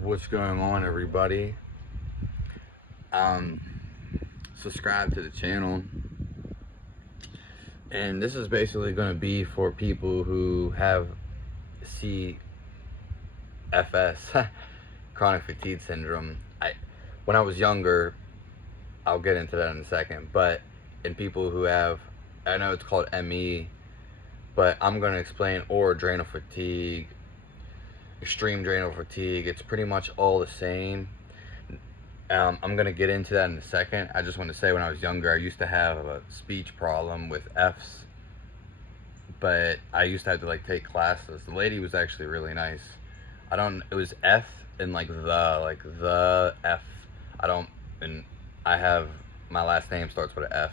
What's going on, everybody? Um, Subscribe to the channel, and this is basically going to be for people who have CFS, chronic fatigue syndrome. When I was younger, I'll get into that in a second, but in people who have, I know it's called ME, but I'm going to explain, or adrenal fatigue, extreme adrenal fatigue. It's pretty much all the same. I'm going to get into that in a second. I just want to say, when I was younger, I used to have a speech problem with F's, but I used to have to take classes. The lady was actually really nice. It was F and the F. I don't, and I have, my last name starts with an F.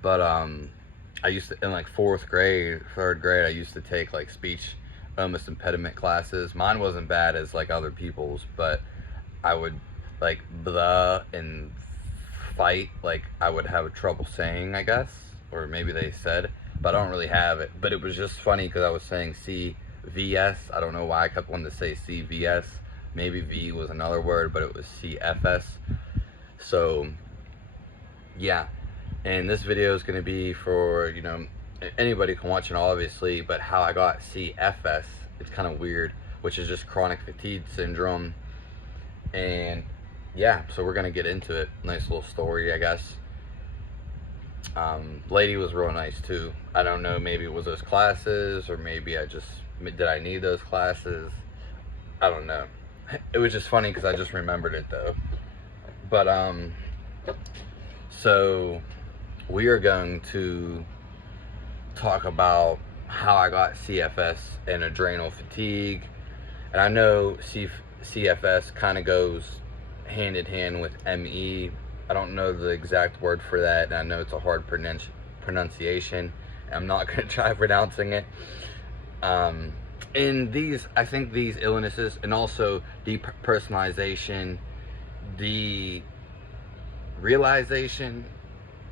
But I used to, in fourth grade, third grade, I used to take speech almost impediment classes. Mine wasn't bad as other people's, but I would blah and fight, I would have trouble saying, I guess, or maybe they said, but I don't really have it. But it was just funny because I was saying CVS. I don't know why I kept wanting to say CVS. Maybe V was another word, but it was CFS. So yeah, and this video is going to be for, anybody can watch it, obviously, but how I got CFS, it's kind of weird, which is just chronic fatigue syndrome. And yeah, so we're gonna get into it. Nice little story, I guess. Lady was real nice too. I don't know, maybe it was those classes, or maybe did I need those classes? I don't know. It was just funny because I just remembered it though. But so we are going to talk about how I got CFS and adrenal fatigue. And I know CFS kind of goes hand in hand with ME. I don't know the exact word for that, and I know it's a hard pronunciation. I'm not going to try pronouncing it. In these, I think these illnesses, and also depersonalization, derealization,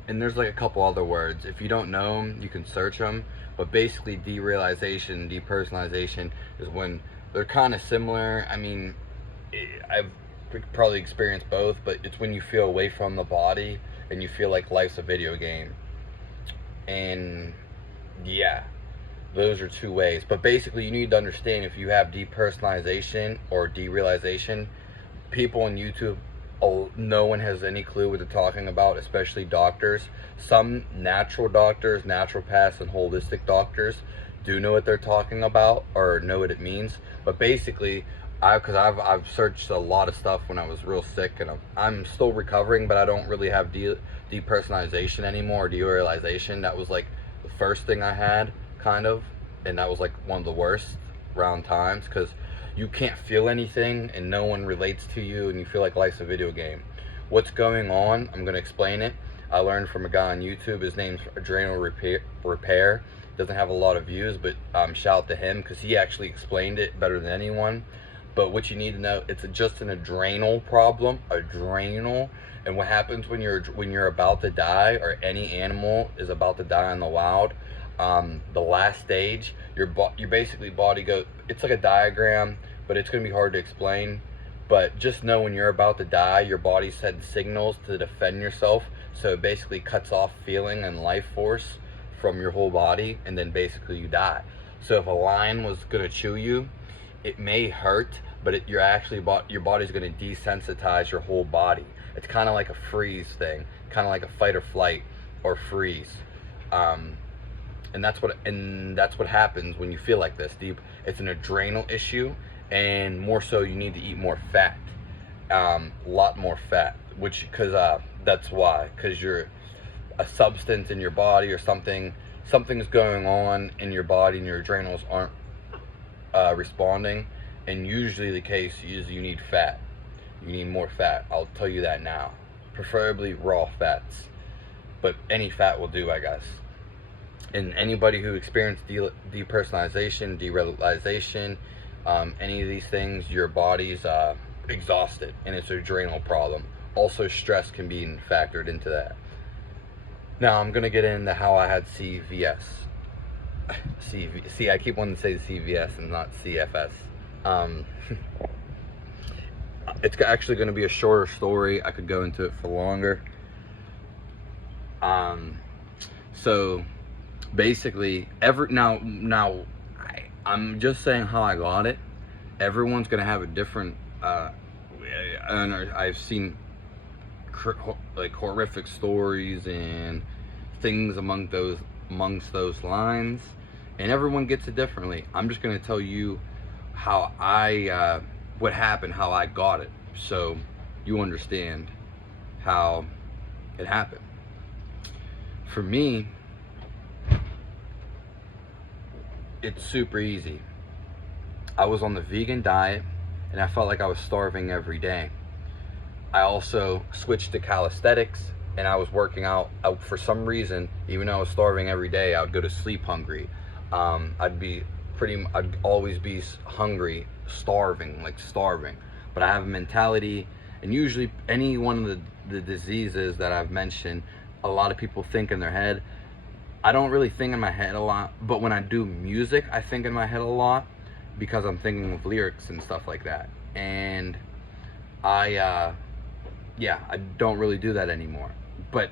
and there's a couple other words. If you don't know them, you can search them. But basically, derealization, depersonalization is when they're kind of similar. I mean, I've probably experienced both, but it's when you feel away from the body and you feel like life's a video game. And yeah, those are two ways. But basically, you need to understand, if you have depersonalization or derealization, people on YouTube, no one has any clue what they're talking about, especially doctors. Some natural doctors, naturopaths, and holistic doctors do know what they're talking about or know what it means. But basically, because I've searched a lot of stuff when I was real sick, and I'm still recovering, but I don't really have depersonalization anymore, or derealization. That was the first thing I had, kind of, and that was one of the worst round times, because you can't feel anything and no one relates to you, and you feel like life's a video game. What's going on? I'm going to explain it. I learned from a guy on YouTube. His name's Adrenal Repair. Doesn't have a lot of views, but shout out to him because he actually explained it better than anyone. But what you need to know, it's just an adrenal problem. Adrenal. And what happens when you're about to die, or any animal is about to die in the wild, the last stage, your basically body goes, it's like a diagram, but it's going to be hard to explain. But just know, when you're about to die, your body sends signals to defend yourself. So it basically cuts off feeling and life force from your whole body, and then basically you die. So if a lion was going to chew you, it may hurt, but your body's going to desensitize your whole body. It's kind of like a freeze thing, kind of like a fight or flight or freeze. And that's what happens when you feel like this. It's an adrenal issue, and more so, you need to eat more fat, a lot more fat. That's why, because you're a substance in your body, or something's going on in your body, and your adrenals aren't responding. And usually the case is you need fat. You need more fat. I'll tell you that now. Preferably raw fats, but any fat will do, I guess. And anybody who experienced depersonalization, derealization, any of these things, your body's exhausted, and it's an adrenal problem. Also, stress can be factored into that. Now, I'm going to get into how I had CVS. See, I keep wanting to say CVS and not CFS. it's actually going to be a shorter story. I could go into it for longer. So basically, I'm just saying how I got it. Everyone's going to have a different, and I've seen like horrific stories and things amongst those lines, and everyone gets it differently. I'm just going to tell you how what happened, how I got it, so you understand how it happened. For me, it's super easy. I was on the vegan diet and I felt like I was starving every day. I also switched to calisthenics and I was working out. For some reason, even though I was starving every day, I would go to sleep hungry. I'd always be hungry, starving. But I have a mentality, and usually any one of the diseases that I've mentioned, a lot of people think in their head. I don't really think in my head a lot, but when I do music, I think in my head a lot because I'm thinking of lyrics and stuff like that. And I don't really do that anymore. But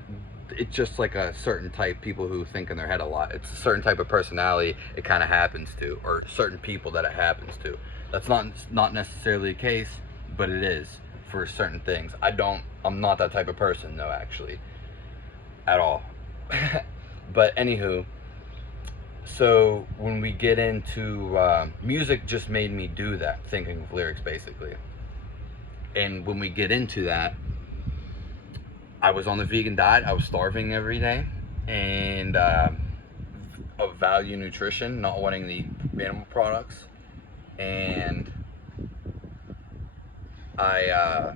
it's just like a certain type people who think in their head a lot. It's a certain type of personality it kind of happens to, or certain people that it happens to. That's not necessarily the case, but it is for certain things. I'm not that type of person, though, actually, at all. But anywho, so when we get into music, just made me do that, thinking of lyrics basically. And when we get into that, I was on the vegan diet. I was starving every day, and of value nutrition, not wanting the animal products. And I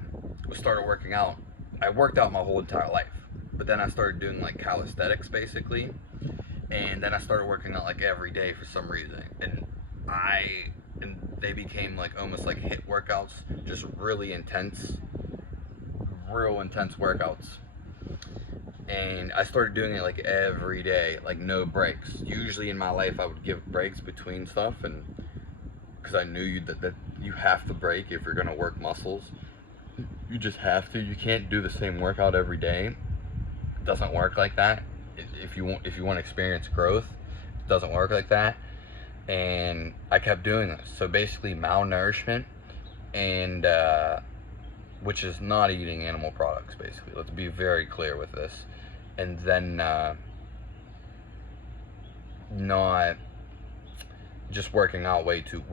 started working out. I worked out my whole entire life, but then I started doing like calisthenics basically, and then I started working out like every day for some reason, and they became like almost like HIIT workouts, just really intense, real intense workouts. And I started doing it like every day, like no breaks. Usually in my life I would give breaks between stuff, and because I knew that you have to break if you're gonna work muscles. You just have to. You can't do the same workout every day. It doesn't work like that. If you want to experience growth, it doesn't work like that. And I kept doing this. So basically malnourishment, and which is not eating animal products basically. Let's be very clear with this. And then not just working out way too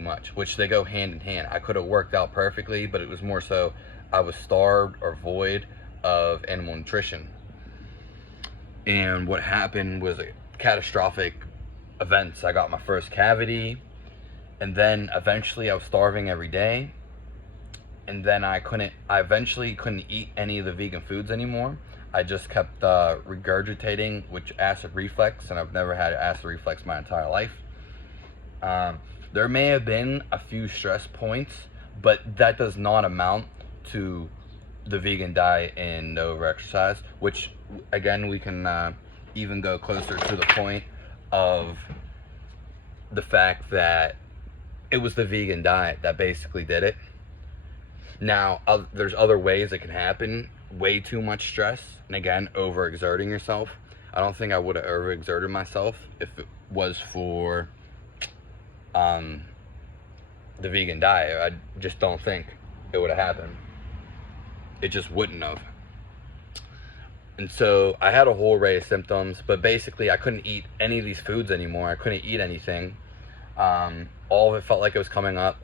much, which they go hand in hand. I could have worked out perfectly, but it was more so I was starved or void of animal nutrition. And what happened was a catastrophic events. I got my first cavity, and then eventually I was starving every day, and then I eventually couldn't eat any of the vegan foods anymore. I just kept regurgitating, which acid reflux, and I've never had acid reflux my entire life. There may have been a few stress points, but that does not amount to the vegan diet and no over-exercise, which again we can even go closer to the point of the fact that it was the vegan diet that basically did it. Now, there's other ways it can happen. Way too much stress, and again, overexerting yourself. I don't think I would have overexerted myself if it was for the vegan diet. I just don't think it would have happened. It just wouldn't have. And so I had a whole array of symptoms, but basically I couldn't eat any of these foods anymore. I couldn't eat anything. All of it felt like it was coming up.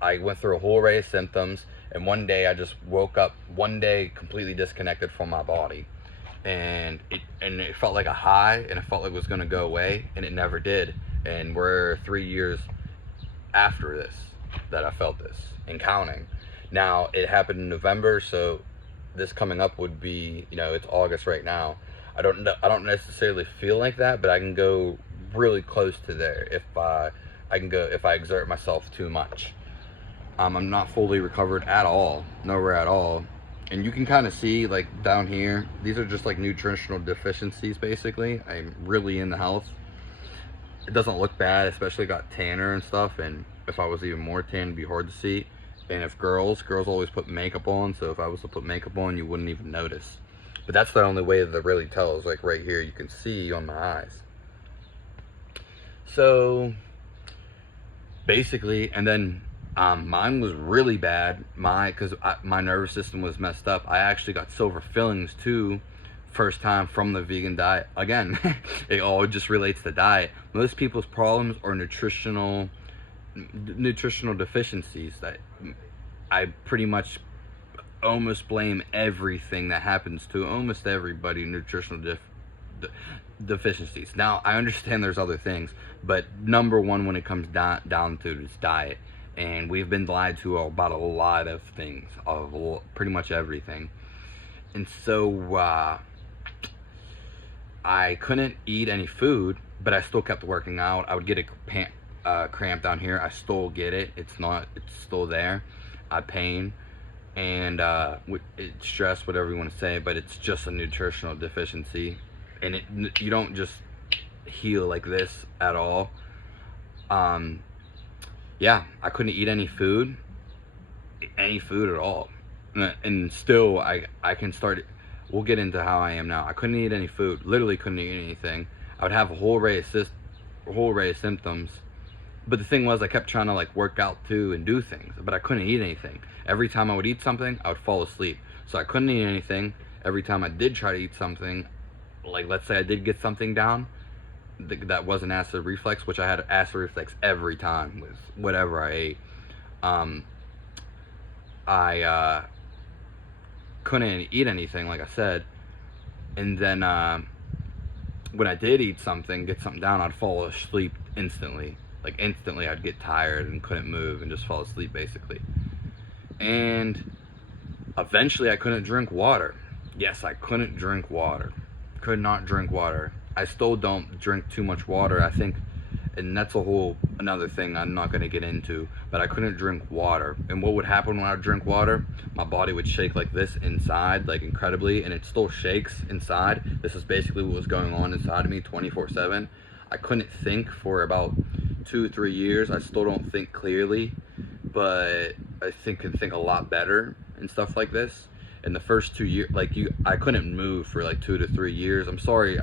I went through a whole array of symptoms, and one day I just woke up one day completely disconnected from my body, and it felt like a high, and it felt like it was going to go away, and it never did. And we're 3 years after this that I felt this, and counting. Now it happened in November, so this coming up would be, it's August right now. I don't necessarily feel like that, but I can go really close to there if I exert myself too much. I'm not fully recovered at all, nowhere at all. And you can kind of see, like, down here, these are just like nutritional deficiencies basically. I'm really into health. It doesn't look bad, especially got tanner and stuff, and if I was even more tan, it'd be hard to see. And if girls always put makeup on, so if I was to put makeup on, you wouldn't even notice. But that's the only way that it really tells. Like right here, you can see on my eyes. So basically, and then mine was really bad. Because my nervous system was messed up. I actually got silver fillings too, first time from the vegan diet. Again, it all just relates to diet. Most people's problems are nutritional deficiencies that I pretty much almost blame everything that happens to almost everybody nutritional deficiencies. Now, I understand there's other things, but number one when it comes down to it is diet. And we've been lied to about a lot of things, of pretty much everything. And so I couldn't eat any food, but I still kept working out. I would get a cramp down here. I still get it. It's still there. Pain and it's stress, whatever you want to say, but it's just a nutritional deficiency, and you don't just heal like this at all. Yeah, I couldn't eat any food at all, and still I can start. We'll get into how I am now. I couldn't eat any food. Literally couldn't eat anything. I would have a whole array of symptoms. But the thing was, I kept trying to like work out too and do things, but I couldn't eat anything. Every time I would eat something, I would fall asleep. So I couldn't eat anything. Every time I did try to eat something, like let's say I did get something down, that wasn't acid reflux, which I had acid reflux every time with whatever I ate. I couldn't eat anything, like I said. And then when I did eat something, get something down, I'd fall asleep instantly. Like instantly I'd get tired and couldn't move and just fall asleep basically. And eventually I couldn't drink water. Yes, I couldn't drink water. Could not drink water. I still don't drink too much water, I think, and that's another thing I'm not going to get into, but I couldn't drink water. And what would happen when I would drink water? My body would shake like this inside, like incredibly, and it still shakes inside. This is basically what was going on inside of me 24/7. I couldn't think for about 2-3 years. I still don't think clearly, but I can think a lot better and stuff like this. In the first 2 years, I couldn't move for like 2 to 3 years. I'm sorry,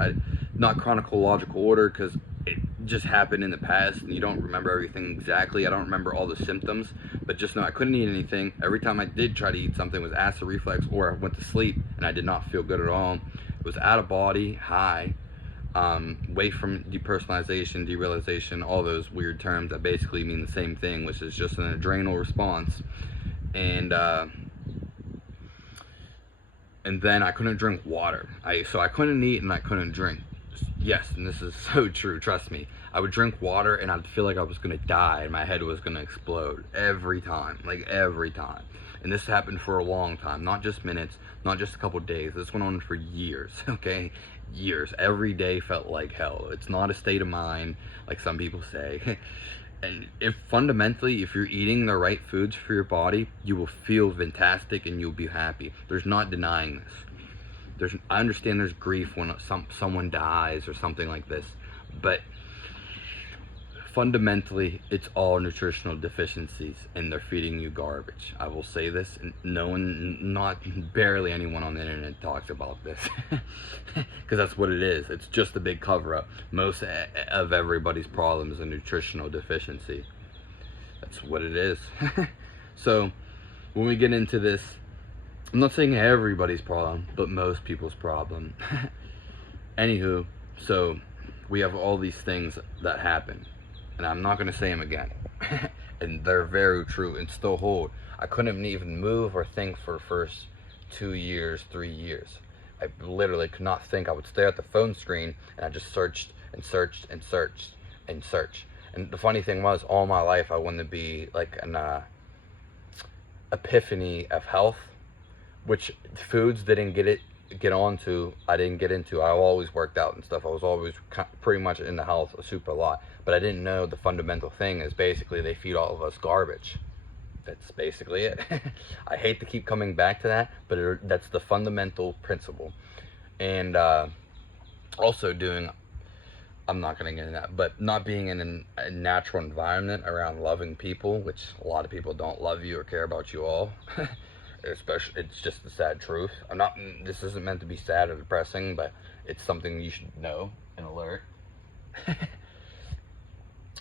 not chronological order, because it just happened in the past and you don't remember everything exactly. I don't remember all the symptoms, but just know I couldn't eat anything. Every time I did try to eat something, it was acid reflux, or I went to sleep and I did not feel good at all. It was out of body, high, away from depersonalization, derealization, all those weird terms that basically mean the same thing, which is just an adrenal response. And then I couldn't drink water. So I couldn't eat and I couldn't drink. Yes, and this is so true, trust me. I would drink water and I'd feel like I was gonna die and my head was gonna explode every time, like every time. And this happened for a long time, not just minutes, not just a couple days. This went on for years, okay? Years. Every day felt like hell. It's not a state of mind, like some people say. And fundamentally, if you're eating the right foods for your body, you will feel fantastic and you'll be happy. There's not denying this. I understand there's grief when someone dies or something like this, but fundamentally, it's all nutritional deficiencies, and they're feeding you garbage. I will say this, and barely anyone on the internet talks about this, because that's what it is. It's just a big cover-up. Most of everybody's problem is a nutritional deficiency. That's what it is. So, when we get into this, I'm not saying everybody's problem, but most people's problem. Anywho, so we have all these things that happen, and I'm not going to say them again. And they're very true and still hold. I couldn't even move or think for the first 2 years, 3 years. I literally could not think. I would stare at the phone screen and I just searched and searched and searched and searched. And the funny thing was, all my life I wanted to be like an epiphany of health, which foods didn't get onto. I didn't get into. I always worked out and stuff. I was always pretty much into health super a lot, but I didn't know the fundamental thing is basically they feed all of us garbage. That's basically it. I hate to keep coming back to that, but that's the fundamental principle. And also doing I'm not going to get into that, but not being in a natural environment around loving people, which a lot of people don't love you or care about you all. Especially, it's just the sad truth. I'm not, this isn't meant to be sad or depressing, but it's something you should know and alert.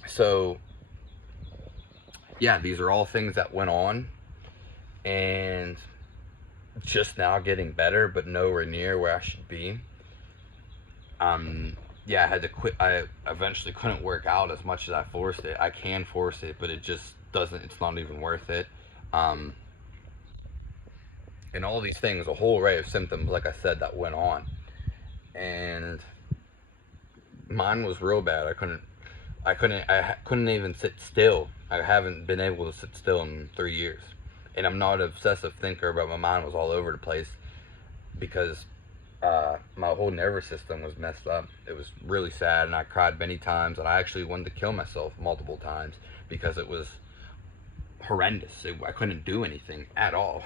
So, yeah, these are all things that went on, and just now getting better, but nowhere near where I should be. Yeah, I had to quit. I eventually couldn't work out as much as I forced it. I can force it, but it just doesn't, it's not even worth it. Um, and all these things, a whole array of symptoms, like I said, that went on. And mine was real bad. I couldn't even sit still. I haven't been able to sit still in 3 years. And I'm not an obsessive thinker, but my mind was all over the place because my whole nervous system was messed up. It was really sad, and I cried many times, and I actually wanted to kill myself multiple times because it was horrendous. I couldn't do anything at all.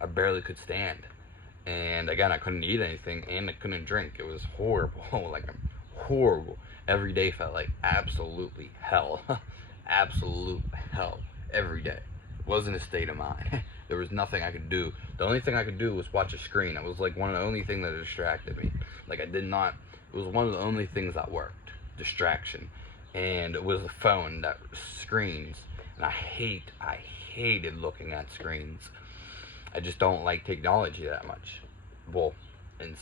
I barely could stand. And again, I couldn't eat anything, and I couldn't drink. It was horrible. Like, horrible. Every day felt like absolutely hell. Absolute hell. Every day. It wasn't a state of mind. There was nothing I could do. The only thing I could do was watch a screen. It was like one of the only things that distracted me. Like, it was one of the only things that worked. Distraction. And it was the phone, that screens. And I hated looking at screens. I just don't like technology that much. Well, in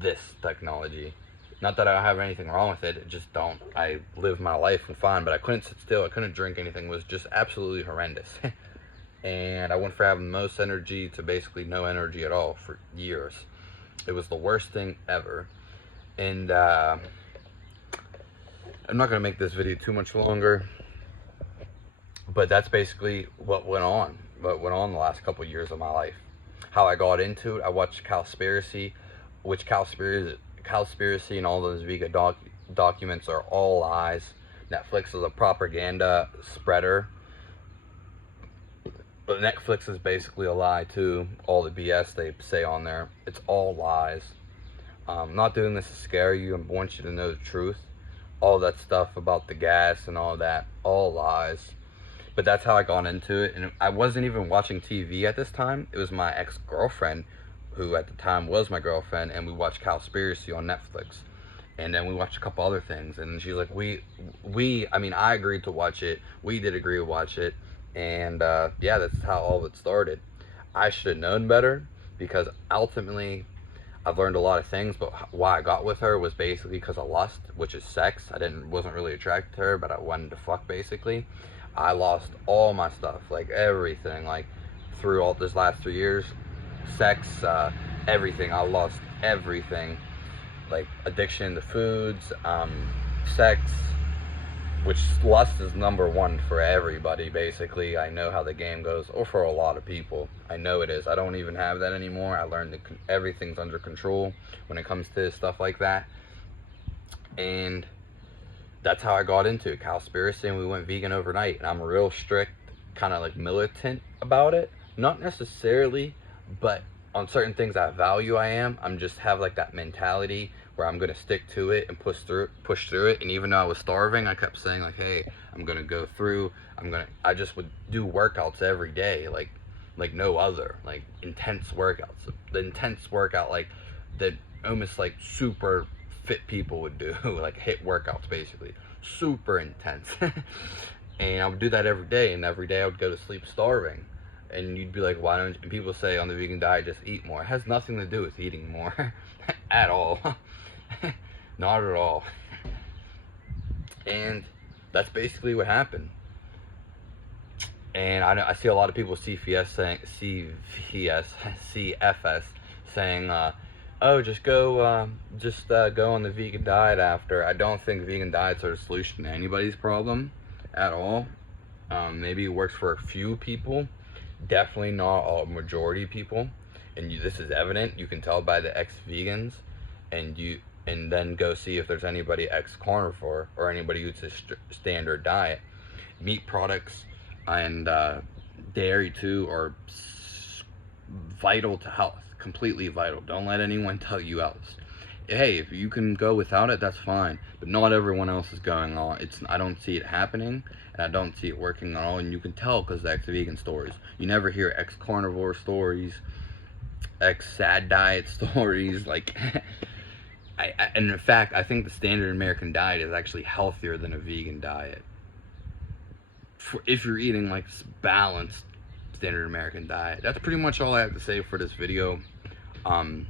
this technology. Not that I have anything wrong with it, it just don't. I live my life and fine, but I couldn't sit still, I couldn't drink anything. It was just absolutely horrendous. And I went from having the most energy to basically no energy at all for years. It was the worst thing ever. And I'm not going to make this video too much longer, but that's basically what went on the last couple of years of my life. How I got into it, I watched Cowspiracy, which Cowspiracy and all those vegan documents are all lies. Netflix is a propaganda spreader. But Netflix is basically a lie too. All the BS they say on there, it's all lies. I'm not doing this to scare you. I want you to know the truth. All that stuff about the gas and all that, all lies. But that's how I got into it. And I wasn't even watching TV at this time. It was my ex-girlfriend, who at the time was my girlfriend, and we watched Cowspiracy on Netflix. And then we watched a couple other things. And she's like, I agreed to watch it. We did agree to watch it. And yeah, that's how all of it started. I should have known better, because ultimately I've learned a lot of things, but why I got with her was basically because of lust, which is sex. Wasn't really attracted to her, but I wanted to fuck basically. I lost all my stuff, like everything, like through all this last 3 years, sex, everything. I lost everything, like addiction to foods, sex, which lust is number one for everybody, basically. I know how the game goes, or for a lot of people. I know it is. I don't even have that anymore. I learned that everything's under control when it comes to stuff like that. And that's how I got into it, Cowspiracy, and we went vegan overnight. And I'm real strict, kind of like militant about it. Not necessarily, but on certain things I value, I'm just have like that mentality where I'm gonna stick to it and push through it. And even though I was starving, I kept saying like, hey, I'm gonna go through. I just would do workouts every day, like no other, like intense workouts. The intense workout, like that almost like super fit people would do, like HIIT workouts, basically, super intense. And I would do that every day, and every day I would go to sleep starving. And you'd be like, why don't you? And people say on the vegan diet, just eat more. It has nothing to do with eating more at all. Not at all. And that's basically what happened. And I see a lot of people CFS saying, oh, just go on the vegan diet after. I don't think vegan diets are a solution to anybody's problem at all. Maybe it works for a few people. Definitely not a majority of people, and this is evident. You can tell by the ex-vegans, and then go see if there's anybody ex-carnivore or anybody who's a standard diet. Meat products and dairy too are vital to health, completely vital. Don't let anyone tell you else. hey, if you can go without it, that's fine. But not everyone else is going on. I don't see it happening, and I don't see it working at all. And you can tell because the ex-vegan stories. You never hear ex-carnivore stories, ex-sad diet stories. Like, and in fact, I think the standard American diet is actually healthier than a vegan diet. If you're eating like balanced standard American diet. That's pretty much all I have to say for this video. Yeah,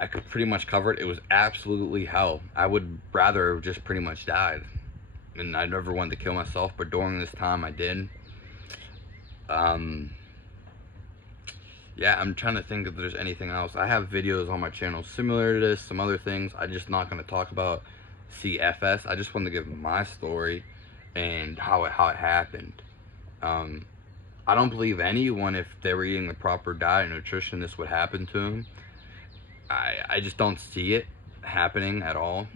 I could pretty much cover it. It was absolutely hell. I would rather have just pretty much died. And I never wanted to kill myself, but during this time I did. Yeah, I'm trying to think if there's anything else. I have videos on my channel similar to this, some other things. I'm just not going to talk about CFS. I just wanted to give my story and how it happened. I don't believe anyone, if they were eating the proper diet and nutrition, this would happen to them. I just don't see it happening at all.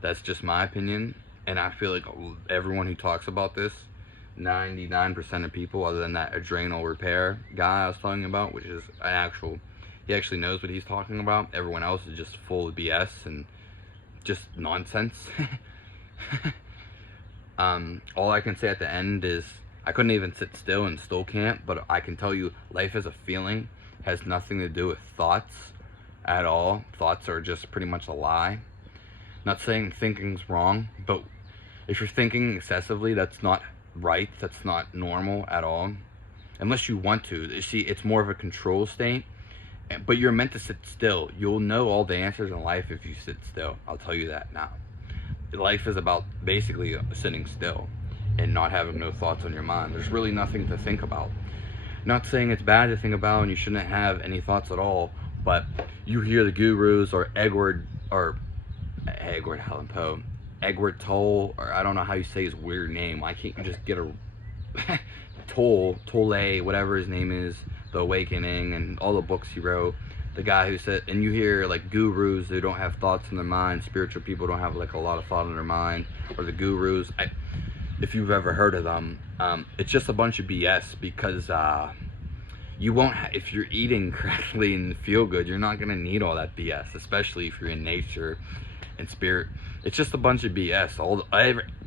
That's just my opinion. And I feel like everyone who talks about this, 99% of people, other than that adrenal repair guy I was talking about, which is he actually knows what he's talking about. Everyone else is just full of BS and just nonsense. All I can say at the end is I couldn't even sit still and still can't, but I can tell you life is a feeling, has nothing to do with thoughts at all. Thoughts are just pretty much a lie. Not saying thinking's wrong, but if you're thinking excessively, that's not right, that's not normal at all, unless you want to. You see, it's more of a control state, but you're meant to sit still. You'll know all the answers in life if you sit still. I'll tell you that now. Life is about basically sitting still and not having no thoughts on your mind. There's really nothing to think about. Not saying it's bad to think about and you shouldn't have any thoughts at all, but you hear the gurus or Edward Allan Poe, Edward Tolle, or I don't know how you say his weird name. I can't just get a Tolle, whatever his name is, The Awakening, and all the books he wrote. The guy who said, and you hear like gurus who don't have thoughts in their mind, spiritual people don't have like a lot of thought in their mind, or the gurus. If you've ever heard of them, it's just a bunch of BS, because you won't if you're eating correctly and feel good, you're not gonna need all that BS, especially if you're in nature and spirit. It's just a bunch of BS.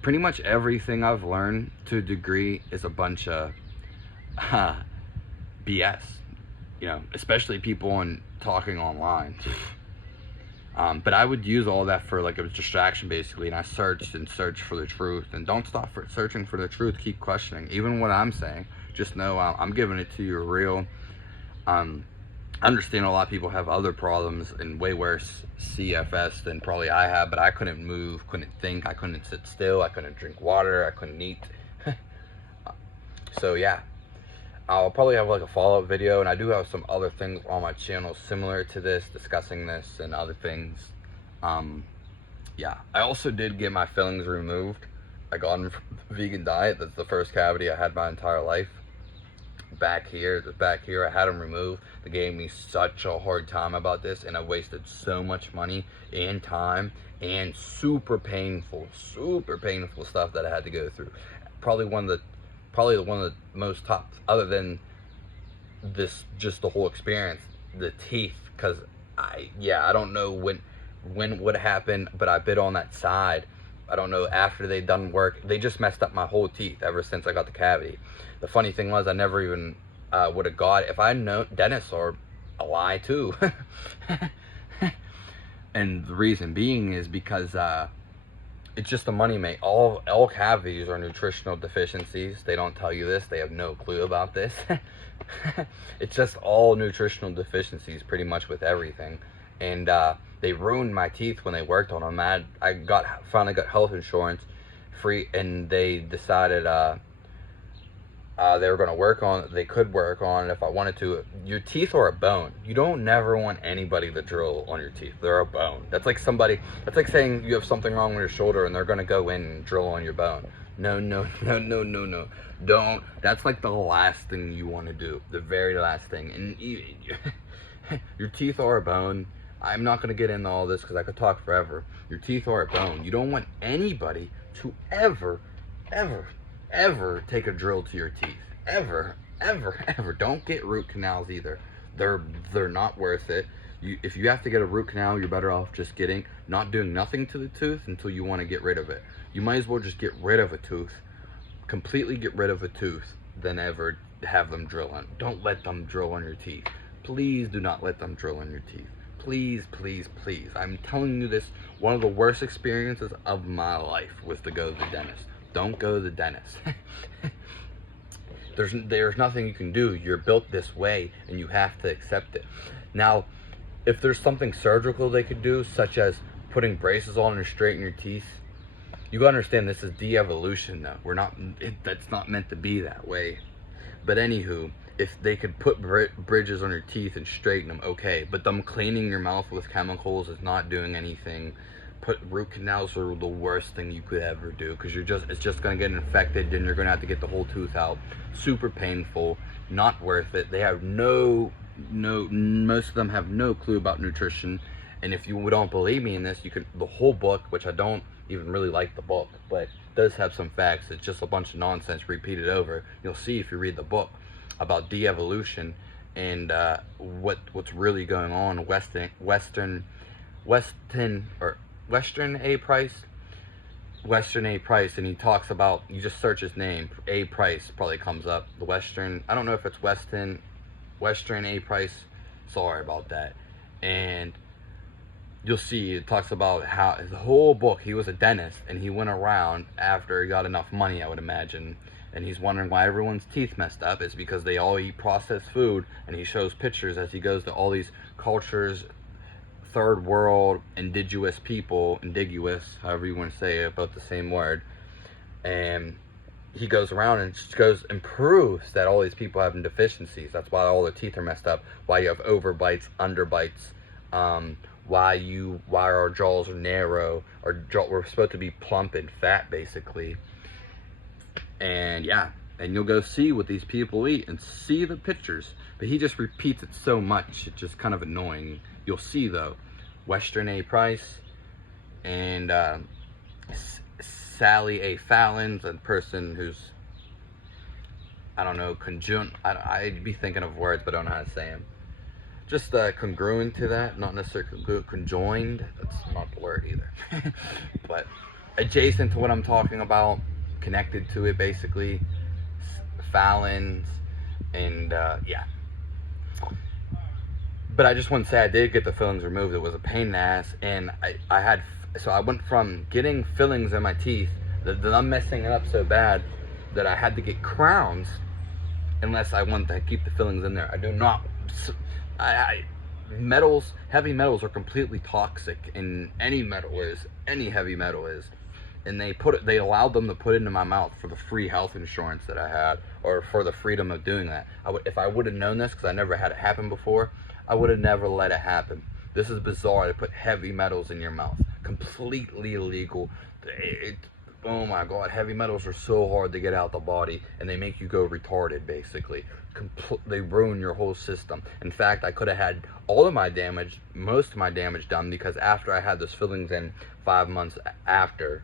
Pretty much everything I've learned to a degree is a bunch of BS. You know, especially people talking online. But I would use all that for like a distraction basically, and I searched for the truth. And don't stop searching for the truth. Keep questioning, even what I'm saying. Just know I'm giving it to you real. I understand a lot of people have other problems and way worse CFS than probably I have, but I couldn't move, couldn't think, I couldn't sit still, I couldn't drink water, I couldn't eat. So yeah, I'll probably have like a follow-up video, and I do have some other things on my channel similar to this, discussing this and other things. Yeah, I also did get my fillings removed. I got them from the vegan diet. That's the first cavity I had my entire life. Back here I had them removed. They gave me such a hard time about this, and I wasted so much money and time and super painful stuff that I had to go through. Probably one of the most top, other than this, just the whole experience, the teeth, because I don't know when what happened, but I bit on that side. I don't know, after they done work, they just messed up my whole teeth ever since I got the cavity. The funny thing was, I never even would have got it if I know dentists are a lie too. And the reason being is because it's just a money make. All cavities are nutritional deficiencies. They don't tell you this. They have no clue about this. It's just all nutritional deficiencies pretty much with everything. And they ruined my teeth when they worked on them. I finally got health insurance free, and they decided they were going to work on, they could work on it if I wanted to. Your teeth are a bone. You don't never want anybody to drill on your teeth. They're a bone. That's like saying you have something wrong with your shoulder and they're going to go in and drill on your bone. No. Don't. That's like the last thing you want to do. The very last thing. And your teeth are a bone. I'm not going to get into all this because I could talk forever. Your teeth are a bone. You don't want anybody to ever take a drill to your teeth. Ever. Don't get root canals either. They're not worth it. If you have to get a root canal, you're better off just not doing nothing to the tooth until you want to get rid of it. You might as well just get rid of a tooth, completely get rid of a tooth, than ever have them drill on. Don't let them drill on your teeth. Please do not let them drill on your teeth. Please, please, please. I'm telling you this, one of the worst experiences of my life was to go to the dentist. Don't go to the dentist. There's nothing you can do. You're built this way and you have to accept it. Now, if there's something surgical they could do, such as putting braces on and straighten your teeth, you gotta understand this is de-evolution though. That's not meant to be that way. But anywho, if they could put bridges on your teeth and straighten them, okay. But them cleaning your mouth with chemicals is not doing anything. Root canals are the worst thing you could ever do, because it's just gonna get infected, then you're gonna have to get the whole tooth out. Super painful, not worth it. They have most of them have no clue about nutrition. And if you don't believe me in this, you could, the whole book, which I don't even really like the book, but does have some facts. It's just a bunch of nonsense repeated over. You'll see if you read the book about de-evolution and what's really going on. Western A. Price, and he talks about, you just search his name, A. Price probably comes up. The Western, I don't know if it's Western A. Price, sorry about that. And you'll see it talks about how the whole book, he was a dentist and he went around after he got enough money, I would imagine, and he's wondering why everyone's teeth messed up. It's because they all eat processed food, and he shows pictures as he goes to all these cultures, third world, indigenous people, however you want to say it, about the same word. And he goes around and just goes and proves that all these people have deficiencies. That's why all their teeth are messed up, why you have overbites, underbites, why our jaws are narrow, we're supposed to be plump and fat, basically. And yeah, and you'll go see what these people eat and see the pictures, but he just repeats it so much, it's just kind of annoying. You'll see though, Western A. Price and Sally A. Fallon's a person who's, I don't know, I'd be thinking of words but I don't know how to say them. Just congruent to that, not necessarily conjoined, that's not the word either. But adjacent to what I'm talking about, connected to it basically, Fallon's, and yeah. But I just want to say I did get the fillings removed. It was a pain in the ass, and I went from getting fillings in my teeth, that I'm messing it up so bad that I had to get crowns unless I want to keep the fillings in there. I do not. Heavy metals are completely toxic, and any heavy metal is. And they allowed them to put it into my mouth for the free health insurance that I had, or for the freedom of doing that. If I would have known this, because I never had it happen before, I would have never let it happen. This is bizarre to put heavy metals in your mouth. Completely illegal. Oh my God, heavy metals are so hard to get out the body, and they make you go retarded, basically. They ruin your whole system. In fact, I could have had most of my damage done, because after I had those fillings in 5 months after,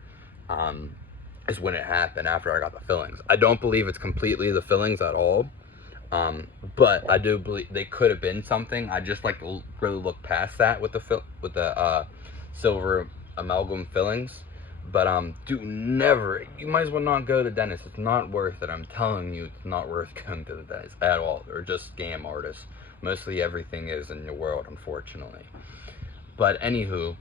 is when it happened, after I got the fillings. I don't believe it's completely the fillings at all. But I do believe they could have been something. I just like to really look past that with the silver amalgam fillings. But you might as well not go to the dentist. It's not worth it. I'm telling you, it's not worth going to the dentist at all. They're just scam artists. Mostly everything is in the world, unfortunately. But anywho,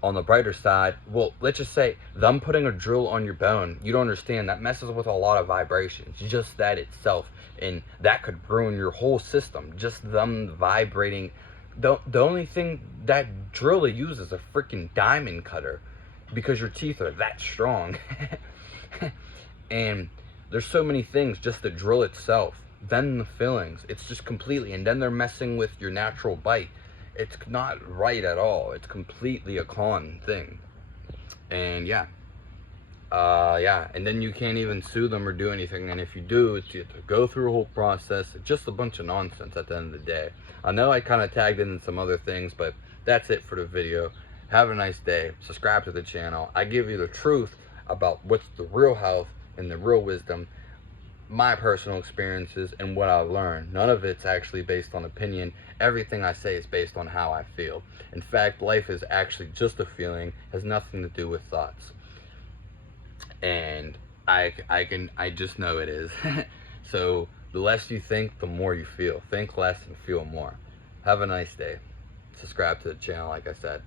on the brighter side, well, let's just say them putting a drill on your bone, you don't understand, that messes with a lot of vibrations, just that itself, and that could ruin your whole system. Just them vibrating. The only thing that drill uses is a freaking diamond cutter, because your teeth are that strong. And there's so many things, just the drill itself, then the fillings, it's just completely, and then they're messing with your natural bite. It's not right at all. It's completely a con thing. And yeah, and then you can't even sue them or do anything, and if you do, it's you have to go through a whole process. It's just a bunch of nonsense at the end of the day. I know I kind of tagged in some other things, but that's it for the video. Have a nice day. Subscribe to the channel. I give you the truth about what's the real health and the real wisdom my personal experiences and what I've learned. None of it's actually based on opinion. Everything I say is based on how I feel. In fact, life is actually just a feeling, has nothing to do with thoughts. And I just know it is. So the less you think, the more you feel. Think less and feel more. Have a nice day. Subscribe to the channel, like I said.